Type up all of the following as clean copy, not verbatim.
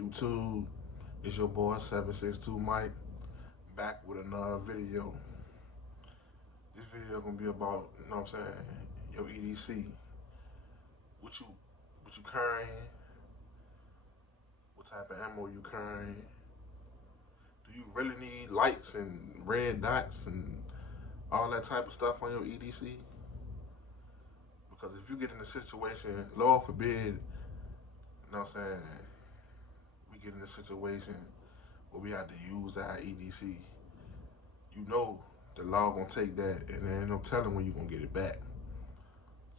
YouTube? It's your boy 762 Mike, back with another video. This video gonna be about, you know what I'm saying, your EDC. What you carrying, what type of ammo you carrying. Do you really need lights and red dots and all that type of stuff on your EDC? Because if you get in a situation, Lord forbid, you know what I'm saying, we get in a situation where we have to use our EDC, you know the law gonna take that and there ain't no telling when you gonna get it back.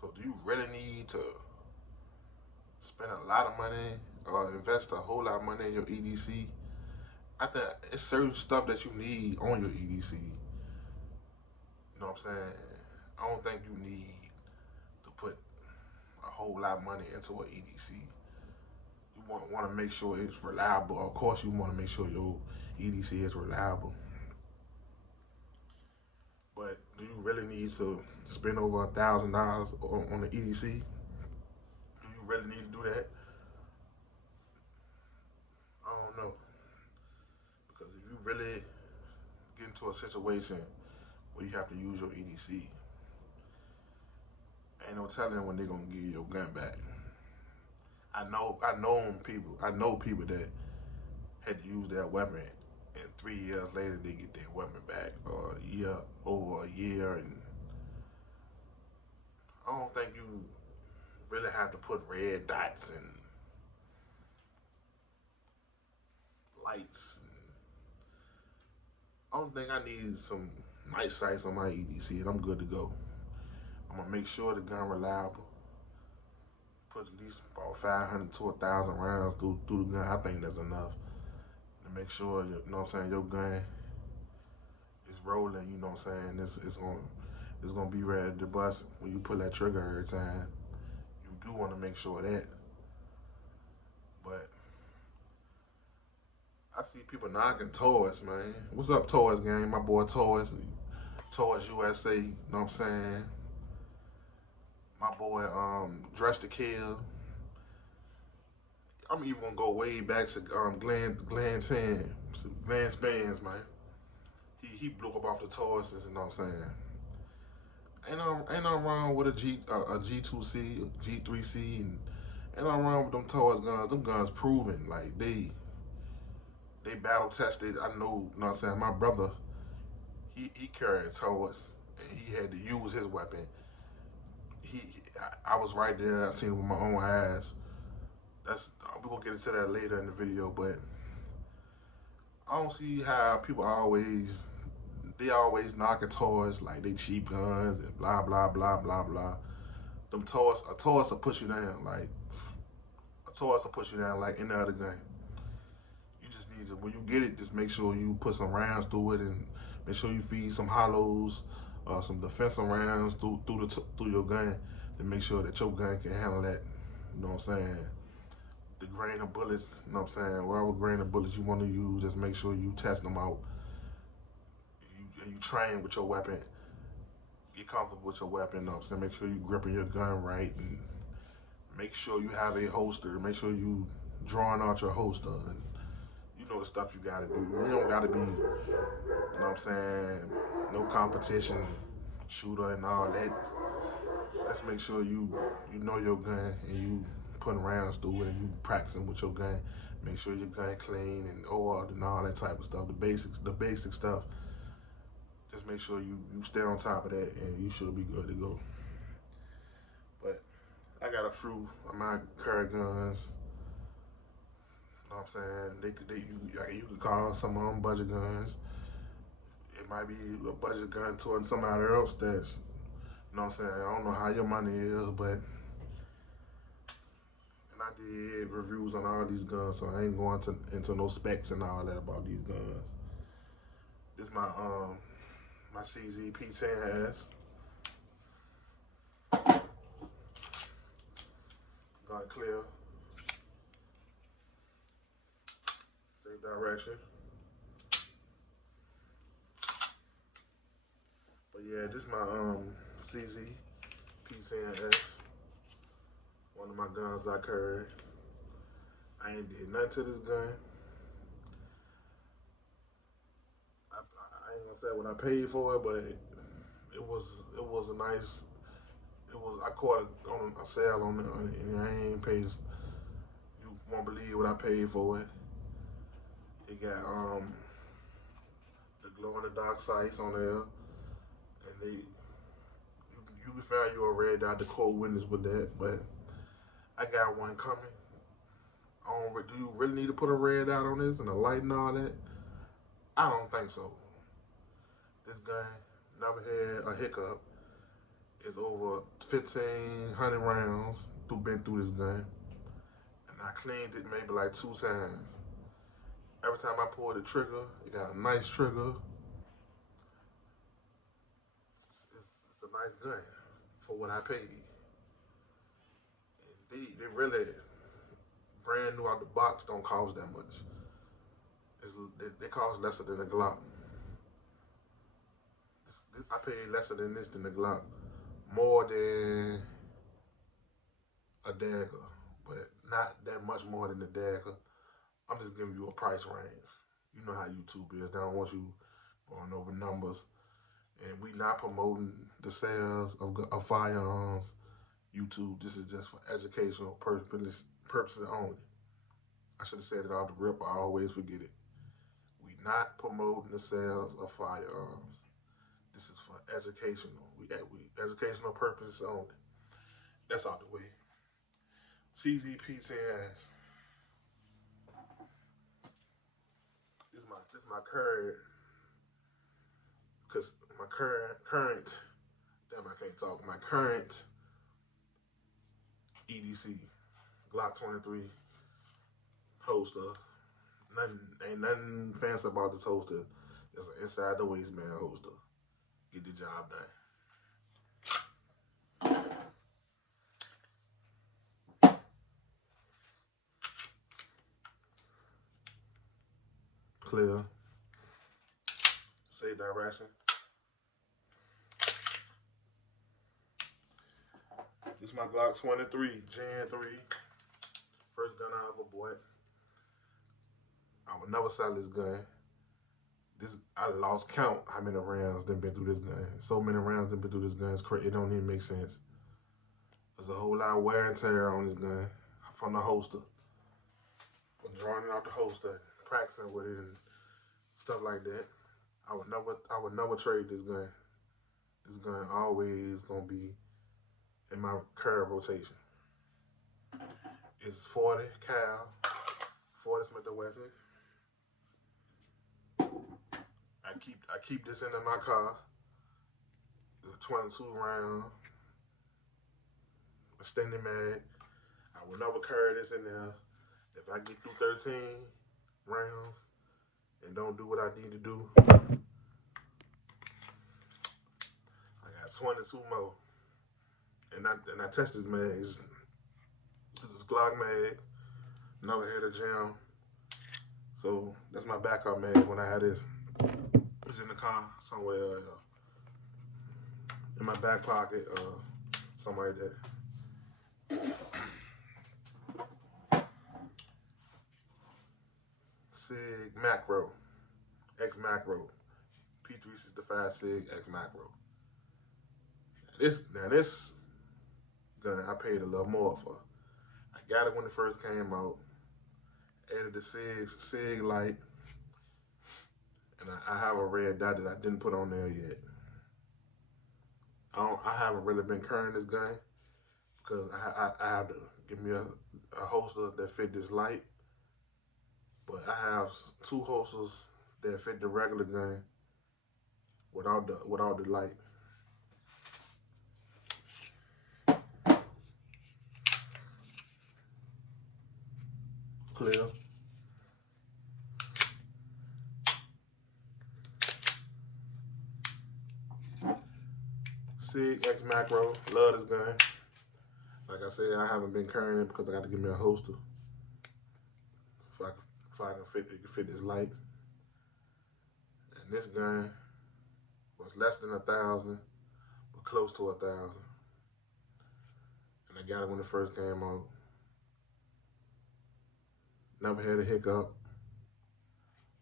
So do you really need to spend a lot of money or invest a whole lot of money in your EDC? I think it's certain stuff that you need on your EDC. You know what I'm saying? I don't think you need to put a whole lot of money into an EDC. You want to make sure it's reliable. Of course, you want to make sure your EDC is reliable. But do you really need to spend over $1,000 on the EDC? Do you really need to do that? I don't know. Because if you really get into a situation where you have to use your EDC, ain't no telling when they're gonna give you your gun back. I know people that had to use their weapon and 3 years later they get their weapon back, or over a year, and I don't think you really have to put red dots and lights. I don't think I need some night sights on my EDC and I'm good to go. I'm gonna make sure the gun reliable. Put at least about 500 to 1,000 rounds through the gun. I think that's enough to make sure, you know what I'm saying, your gun is rolling, you know what I'm saying, it's gonna be ready to bust when you pull that trigger every time. You do wanna make sure of that. But I see people knocking Taurus, man. What's up, Taurus gang? My boy Taurus USA, you know what I'm saying? My boy Dress to Kill. I'm even gonna go way back to Glenn Spans, man. He blew up off the Tauruses, you know what I'm saying? Ain't no wrong with a G2C, G3C, and ain't no wrong with them Taurus guns. Them guns proven, like they battle tested. I know, you know what I'm saying? My brother, he carried Taurus and he had to use his weapon. I was right there. I seen it with my own eyes. We're gonna get into that later in the video, but I don't see how people always knocking Taurus like they cheap guns and blah blah blah blah blah. A Taurus will push you down like any other gun. You just need to, when you get it, just make sure you put some rounds through it and make sure you feed some hollows, some defensive rounds through your gun to make sure that your gun can handle that. You know what I'm saying? The grain of bullets, you know what I'm saying? Whatever grain of bullets you want to use, just make sure you test them out. You train with your weapon. Get comfortable with your weapon, you know what I'm saying? Make sure you gripping your gun right, and make sure you have a holster. Make sure you drawing out your holster. And you know the stuff you gotta do. You don't gotta be, you know what I'm saying, no competition shooter and all that. Let's make sure you know your gun and you putting rounds through it and you practicing with your gun. Make sure your gun clean and oiled and all that type of stuff. The basic stuff. Just make sure you stay on top of that and you should be good to go. But I got a few of my current guns. You know what I'm saying? You could call some of them budget guns. It might be a budget gun towards somebody else that's, you know what I'm saying, I don't know how your money is, but, and I did reviews on all these guns, so I ain't going into no specs and all that about these guns. This is my Sig P365 gun clear. Same direction. But yeah, this is my Sig P365. One of my guns I carry. I I ain't did nothing to this gun. I ain't gonna say what I paid for it, but it was a nice. I caught it on a sale on it, and I ain't paid. You won't believe what I paid for it. It got the glow in the dark sights on there, and you can find you a red dot to quote witness with that, but I got one coming. Do you really need to put a red dot on this and a light and all that? I don't think so. This gun never had a hiccup. It's over 1,500 rounds been through this gun, and I cleaned it maybe like 2 times. Every time I pull the trigger, it got a nice trigger. It's a nice gun for what I paid. Indeed, it really brand new out the box don't cost that much. They cost lesser than a Glock. I paid lesser than this than the Glock. More than a dagger, but not that much more than the dagger. I'm just giving you a price range. You know how YouTube is. They don't want you going over numbers. And we not promoting the sales of firearms. YouTube, this is just for educational purposes only. I should have said it off the rip, I always forget it. We not promoting the sales of firearms. This is for educational. We educational purposes only. That's out the way. Sig P365. This is my current, cause my current. Damn, I can't talk. My current EDC Glock 23 holster. Ain't nothing fancy about this holster. It's an inside the waistband holster. Get the job done. Clear. Save direction. This is my Glock 23, Gen 3. First gun I ever bought. I would never sell this gun. I lost count how many rounds done been through this gun. So many rounds done been through this gun. It's crazy. It don't even make sense. There's a whole lot of wear and tear on this gun from the holster. From drawing it out the holster, practicing with it and stuff like that. I would never trade this gun. This gun always gonna be in my current rotation. It's 40 cal, 40 Smith & Wesson. I keep this in my car. It's a 22 round extended mag. I will never carry this in there. If I get through 13 rounds and don't do what I need to do, I got 22 more. And I test this mag. This is Glock mag. Never had a jam. So that's my backup mag when I had this. It's in the car somewhere, in my back pocket, something like that. Sig Macro, XMacro, P365 Sig XMacro. Now this gun I paid a little more for. I got it when it first came out. Added the Sig light. And I have a red dot that I didn't put on there yet. I haven't really been carrying this gun because I have to give me a holster that fit this light. But I have 2 holsters that fit the regular gun without the light. Clear. Sig XMacro, love this gun. Like I said, I haven't been carrying it because I got to give me a holster. If I can fit this light. And this gun was less than 1,000, but close to 1,000. And I got it when it first came out. Never had a hiccup.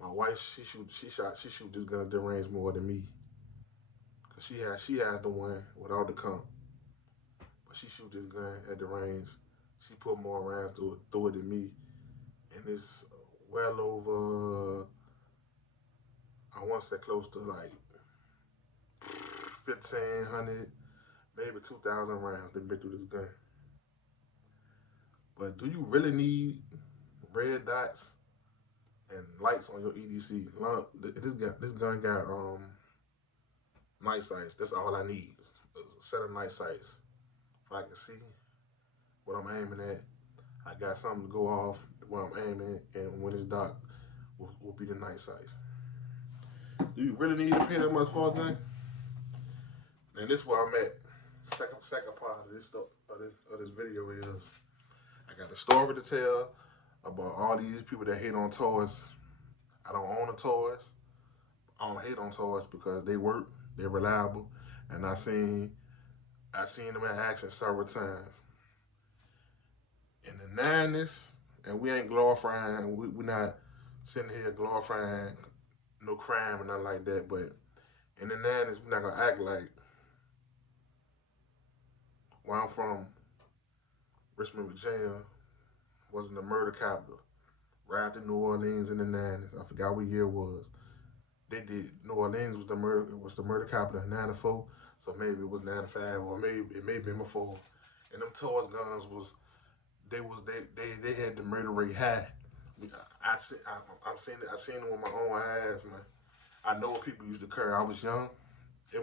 My wife, she shoot this gun at the range more than me. Cause she has the one without the comp. But she shoot this gun at the range. She put more rounds through it than me. And it's well over, I want to say close to like 1,500, maybe 2,000 rounds that been through this gun. But do you really need red dots and lights on your EDC? This gun got night sights. That's all I need. A set of night sights. If I can see what I'm aiming at, I got something to go off where I'm aiming, and when it's dark, will be the night sights. Do you really need to pay that much for a gun? And this is where I'm at. Second part of this video is I got a story to tell about all these people that hate on Taurus. I don't own a Taurus. I don't hate on Taurus because they work, they're reliable, and I seen them in action several times. In the 90s, and we ain't glorifying, we not sitting here glorifying no crime and nothing like that, but in the 90s, we're not gonna act like where I'm from, Richmond, Virginia, wasn't the murder capital. Right after New Orleans in the 90s, I forgot what year it was. They did, New Orleans was the murder capital in 94, so maybe it was 95, or maybe it may have been before. And them Taurus guns they had the murder rate high. I seen them with my own eyes, man. I know what people used to carry. I was young. I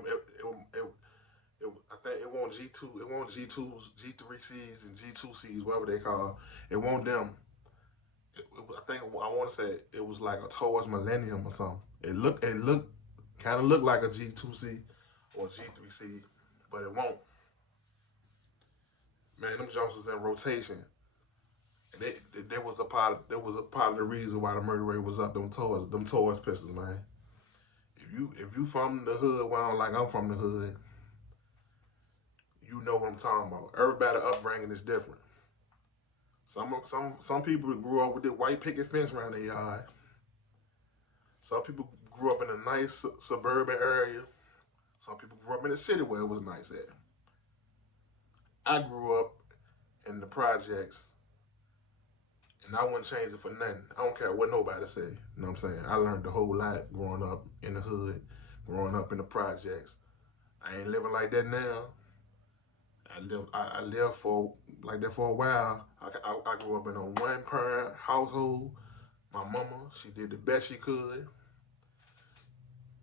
think it won't G2, it won't G2s, G3Cs and G2Cs, whatever they call it. It won't them. I want to say it was like a Taurus Millennium or something. It kind of looked like a G2C or G3C, but it won't. Man, them jumps was in rotation. And there was a part of the reason why the murder rate was up. Them Taurus pistols, man. If you from the hood, well, like I'm from the hood, you know what I'm talking about. Everybody's upbringing is different. Some people grew up with the white picket fence around their yard. Some people grew up in a nice suburban area. Some people grew up in a city where it was nice at. I grew up in the projects, and I wouldn't change it for nothing. I don't care what nobody say. You know what I'm saying? I learned a whole lot growing up in the hood, growing up in the projects. I ain't living like that now. I lived for like that for a while. I grew up in a one-parent household. My mama, she did the best she could.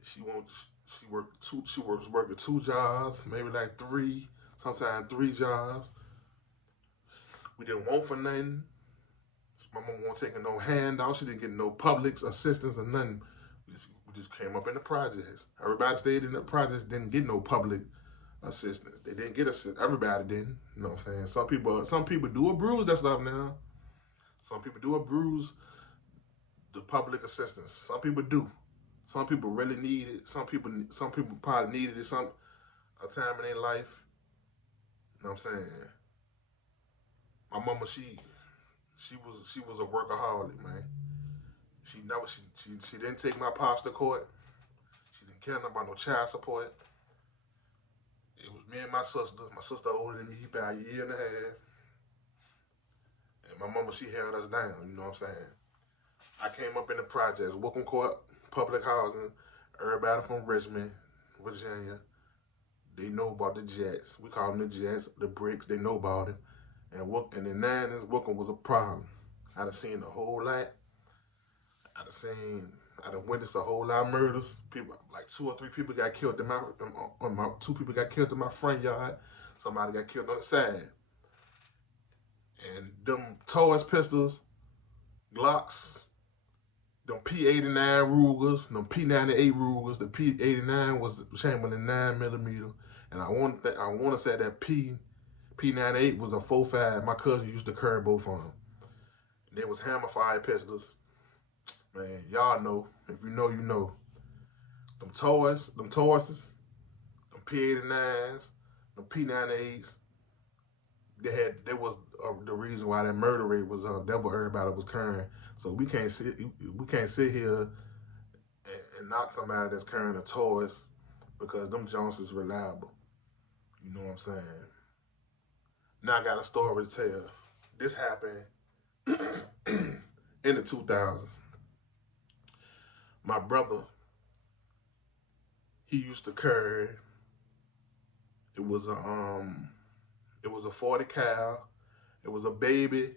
She was working 2 jobs, maybe like 3, sometimes 3 jobs. We didn't want for nothing. My mama wasn't taking no handout. She didn't get no public assistance or nothing. We just came up in the projects. Everybody stayed in the projects, didn't get no public assistance. They didn't get assistance. Everybody didn't. You know what I'm saying? Some people do abuse that stuff now. Some people do abuse the public assistance. Some people do. Some people really need it. Some people probably needed it a time in their life. You know what I'm saying? My mama, she was a workaholic, man. She didn't take my pops to court. She didn't care about no child support. It was me and my sister older than me by a year and a half. And my mama, she held us down, you know what I'm saying? I came up in the projects, Wookham Court, public housing, everybody from Richmond, Virginia. They know about the Jets. We call them the Jets, the bricks, they know about it. And in the 90s, Wookham was a problem. I done seen a whole lot. I done witnessed a whole lot of murders. People, like 2 or 3 people got killed in my 2 people got killed in my front yard. Somebody got killed on the side. And them Taurus pistols, Glocks, them P89 Rugers, them P98 Rugers. The P89 was Chamberlain 9mm, and I want to say that P98 was a 4.5. My cousin used to carry both of them. They was hammer fire pistols. Man, y'all know. If you know, you know. Them Tauruses, them P89s, them P98s. There was the reason why that murder rate was double everybody was carrying. So we can't sit here and knock somebody that's carrying a Taurus because them Jones is reliable. You know what I'm saying? Now I got a story to tell. This happened in the 2000s. My brother, he used to carry. It was a 40 cal. It was a baby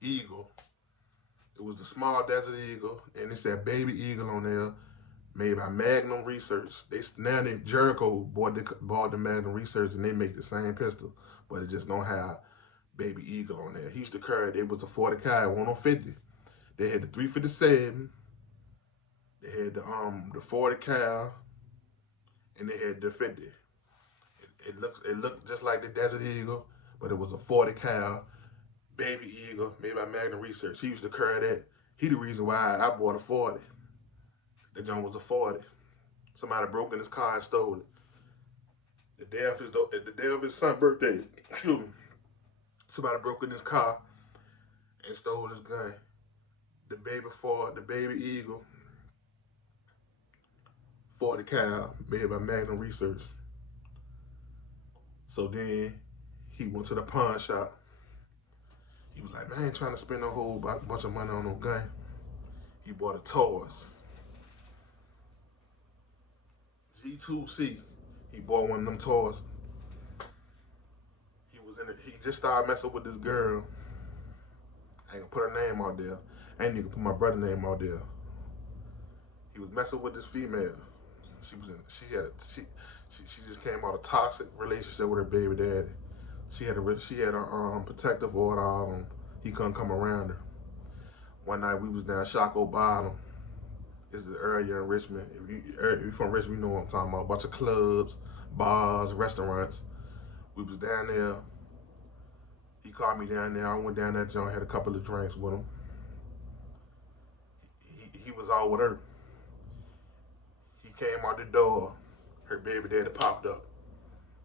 eagle. It was the small Desert Eagle, and it said Baby Eagle on there, made by Magnum Research. Now Jericho bought the Magnum Research, and they make the same pistol, but it just don't have Baby Eagle on there. He used to carry it. Was a 40 cal, 150. They had the 357. They had the 40 cal, and they had the 50. It looked just like the Desert Eagle, but it was a 40 cal. Baby Eagle, made by Magnum Research. He used to carry that. He the reason why I bought a 40. The joint was a 40. Somebody broke in his car and stole it. The day of his son's birthday, excuse me, somebody broke in his car and stole his gun. The Baby Eagle, 40 cal, made by Magnum Research. So then he went to the pawn shop. He was like, man, I ain't trying to spend a whole bunch of money on no gun. He bought a Taurus. G2C. He bought one of them Taurus. He just started messing with this girl. I ain't gonna put her name out there. I ain't even put my brother's name out there. He was messing with this female. She just came out of a toxic relationship with her baby daddy. She had a protective order on him. He couldn't come around her. One night we was down Shockoe Bottom. This is the area in Richmond. If you from Richmond, you know what I'm talking about. A bunch of clubs, bars, restaurants. We was down there. He called me down there. I went down that joint, had a couple of drinks with him. He was all with her. He came out the door. Her baby daddy popped up.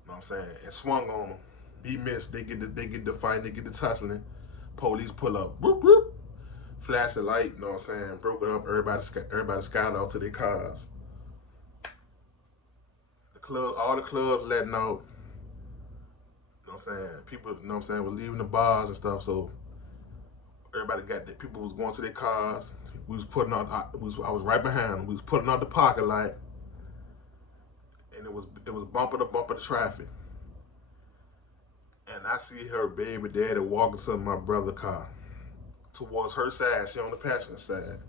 You know what I'm saying? And swung on him. He missed. They get the fight. They get the tussling. Police pull up. Whoop, whoop. Flash the light. You know what I'm saying? Broke it up. Everybody scattered out to their cars. All the clubs letting out. You know what I'm saying? People, you know what I'm saying, were leaving the bars and stuff. So everybody people was going to their cars. We was putting out. I was right behind them. We was putting out the parking light, and it was bumper to bumper traffic. And I see her baby daddy walking to my brother's car towards her side. She on the passenger side.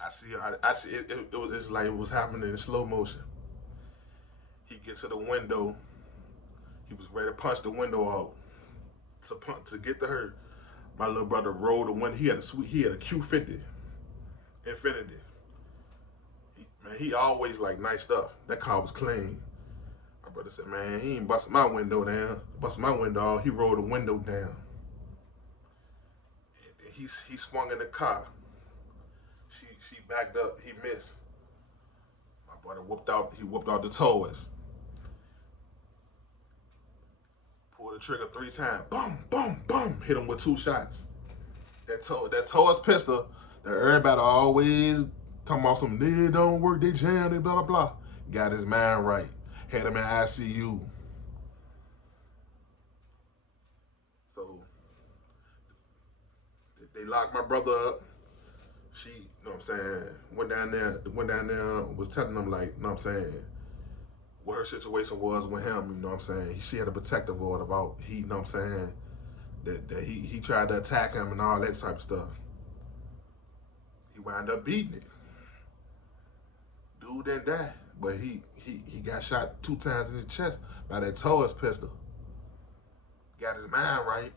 I see it. It's like it was happening in slow motion. He gets to the window. He was ready to punch the window out to get to her. My little brother rolled the window. He had a Q50 Infinity. He always like nice stuff. That car was clean. My brother said, man, he ain't busting my window down. Busting my window off. He rolled the window down. And he swung in the car. She backed up. He missed. My brother whooped out the Taurus. Pulled the trigger 3 times. Boom, boom, boom. Hit him with 2 shots. That Taurus pistol that everybody always talking about some, they don't work, they jam, they blah, blah, blah. Got his mind right. Had him in ICU. So, they locked my brother up. She, you know what I'm saying, went down there, was telling them, like, you know what I'm saying, what her situation was with him, you know what I'm saying. She had a protective order about, you know what I'm saying, that he tried to attack him and all that type of stuff. He wound up beating it. Dude didn't die, but he got shot 2 times in the chest by that Taurus pistol. Got his mind right.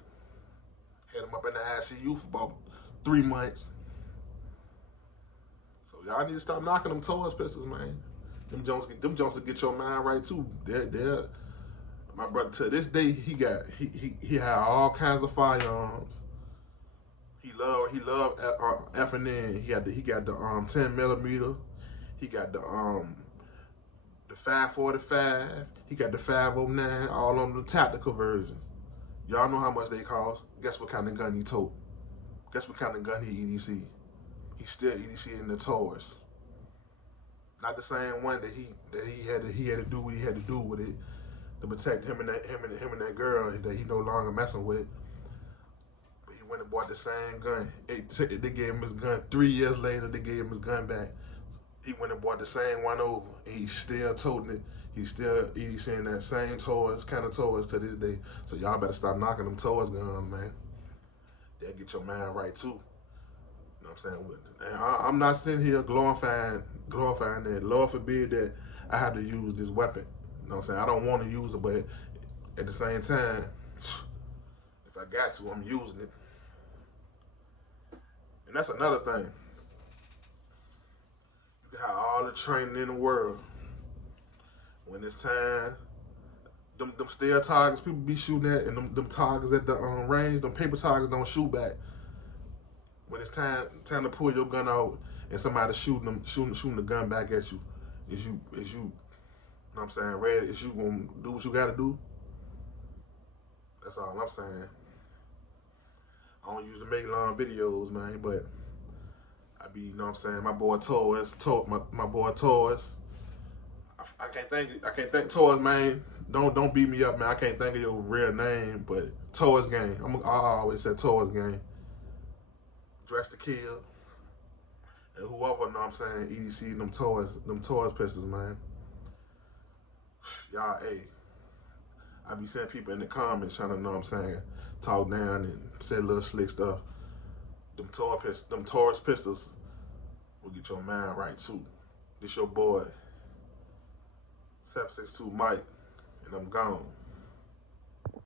Had him up in the ICU for about 3 months. So y'all need to stop knocking them Taurus pistols, man. Them Jones will get your mind right too. They're my brother, to this day, he had all kinds of firearms. He loved F&N. He got the 10mm. He got the 545. He got the 509. All on the tactical versions. Y'all know how much they cost. Guess what kind of gun he told? Guess what kind of gun he EDC? He's still EDC in the Taurus. Not the same one that he had to do what he had to do with it to protect him and that girl that he no longer messing with. But he went and bought the same gun. They gave him his gun 3 years later. They gave him his gun back. He went and bought the same one over, and he's still toting it. He's still EDCing that same Taurus, kind of Taurus to this day. So y'all better stop knocking them Taurus guns, man. They'll get your mind right too. You know what I'm saying? And I'm not sitting here glorifying that. Lord forbid that I have to use this weapon. You know what I'm saying? I don't want to use it, but at the same time, if I got to, I'm using it. And that's another thing. You got all the training in the world. When it's time, them steel targets people be shooting at, and them targets at the range, them paper targets don't shoot back. When it's time to pull your gun out and somebody shooting the gun back at you, is you know what I'm saying, ready? Is you gonna do what you gotta do? That's all I'm saying. I don't usually make long videos, man, but I be, you know what I'm saying, my boy Taurus, my boy Taurus. I can't think Taurus, man. Don't beat me up, man. I can't think of your real name, but Taurus gang. I always say Taurus gang. Dress to kill. And whoever, know what I'm saying, EDC, them Taurus pistols, man. Y'all, hey, I be seeing people in the comments trying to, know what I'm saying, talk down and say little slick stuff. Them Taurus pistols will get your mind right too. This your boy, 762 Mike, and I'm gone.